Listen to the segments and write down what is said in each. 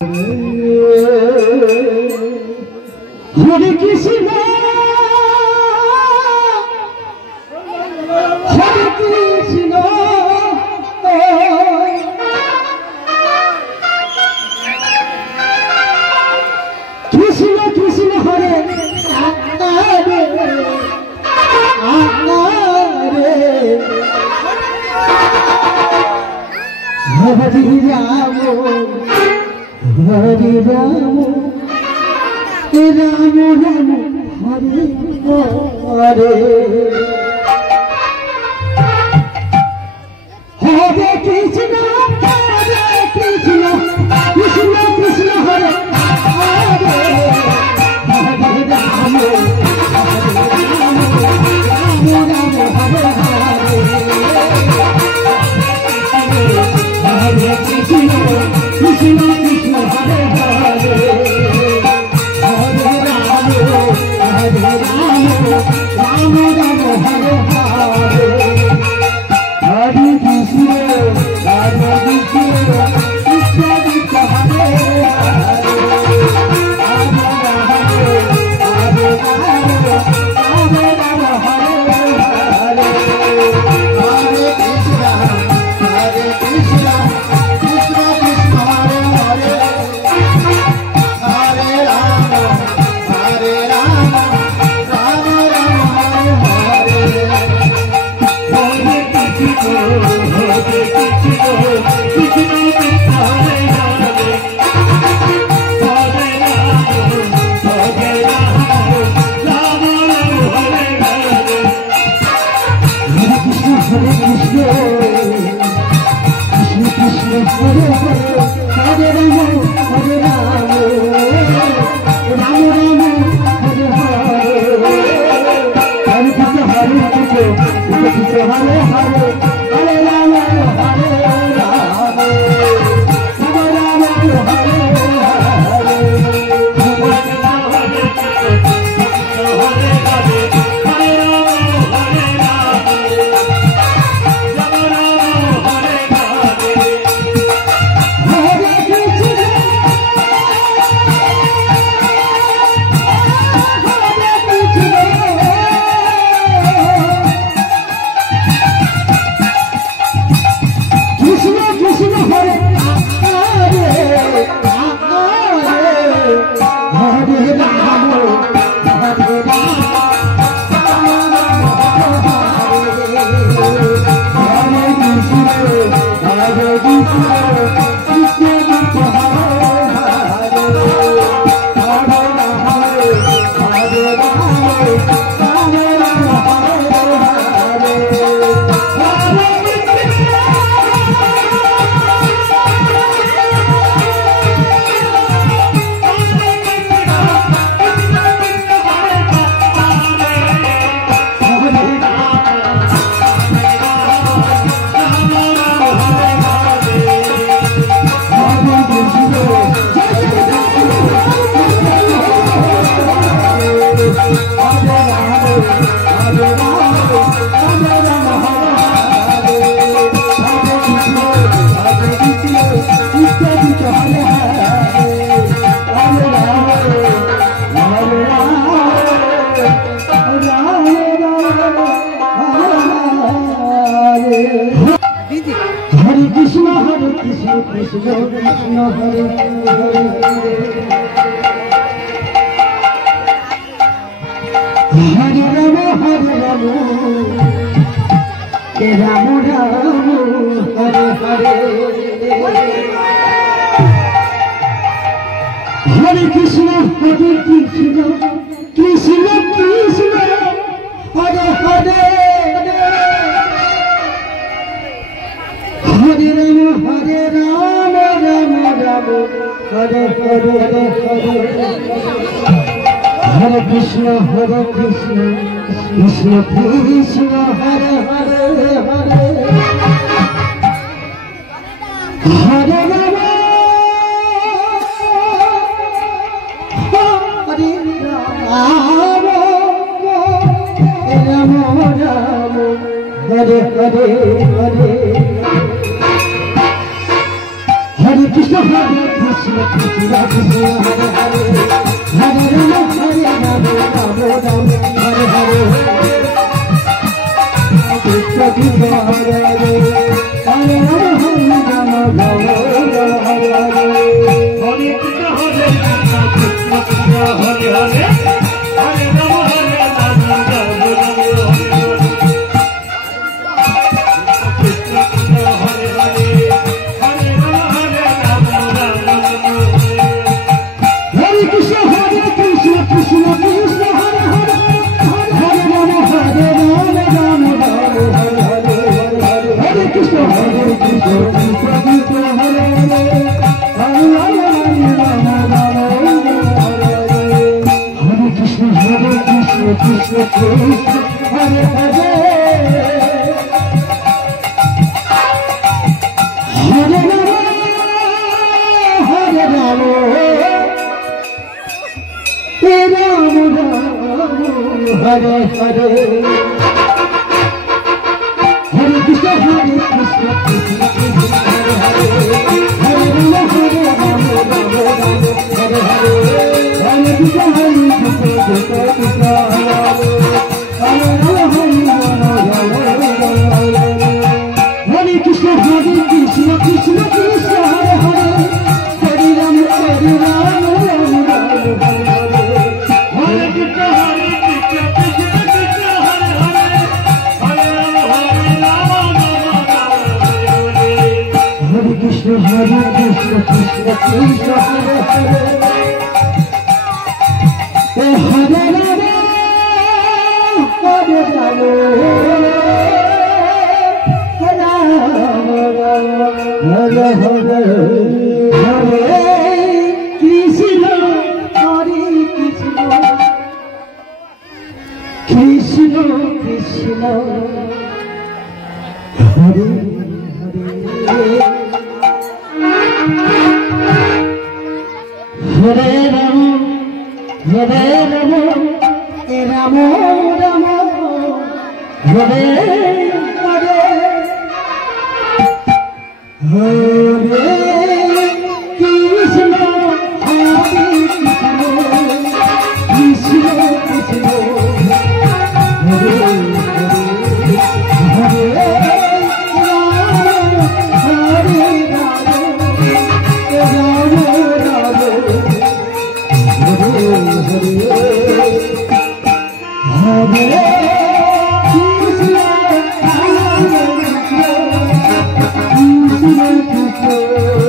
Hare Krishna Hare Krishna Krishna Krishna Hare Hare Ram Hare Ram Ram Ram Hare Hare Hare Krishna Krishna Krishna Krishna Hare Hare Hare Ram Ram Ram Hare Hare Hare Krishna Krishna Krishna Hare Hare Hare Ram Ram Ram Hare Hare Hare Krishna Krishna Krishna Hare Hare Hare Ram Hare Hare Hare Krishna Krishna Krishna Hare Hare Hare Ram Ram Ram Hare Hare Hare Krishna Hare Ram Ram Hare Hare Hare Krishna Krishna Krishna Hare Hare Hare Ram Ram Ram Hare Hare Hare Krishna Krishna Krishna Hare Hare Hare Hare Ram Hare Hare Hare Krishna Hare Krishna Krishna Krishna Hare Hare Hare Ram Ram Ram Ram Hare Hare Krishna Krishna Hare Hare Hare Ram Ram Ram Hare Hare Hare Krishna Hare Krishna Krishna Hare Hare Hare Ram Ram Ram Ram Krishna Krishna Hare Hare Hare Ram Ram Ram Hare Krishna Hare Krishna Krishna Krishna Hare Hare Hare Ram Ram Ram Hare Hare Hare Krishna Hare Krishna Krishna Krishna Hare Hare Hare Ram Ram Hare Krishna Hare Krishna Krishna Krishna Hare Hare Hare Ram Hare Hare Hare Krishna Hare Krishna Krishna Krishna Hare Hare Hare Ram Ram Ram Hare Hare Hare Krishna Hare Krishna Krishna Krishna Hare Hare Hare Krishna Hare Krishna Krishna Krishna Hare Hare Hare Ram Ram Ram Ram Hare Hare Hare Krishna Hare Krishna Krishna Krishna Hare Hare Hare Ram Hare Krishna Hare Krishna Krishna Krishna Hare Hare Hare Ram Hare Hare Hare Krishna Hare Krishna Krishna Krishna Hare Hare Ram Ram Ram Hare Hare Hare Krishna Hare Krishna Krishna Krishna Hare Hare Hare Ram Ram Hare Hare Krishna Krishna Krishna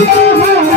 Hare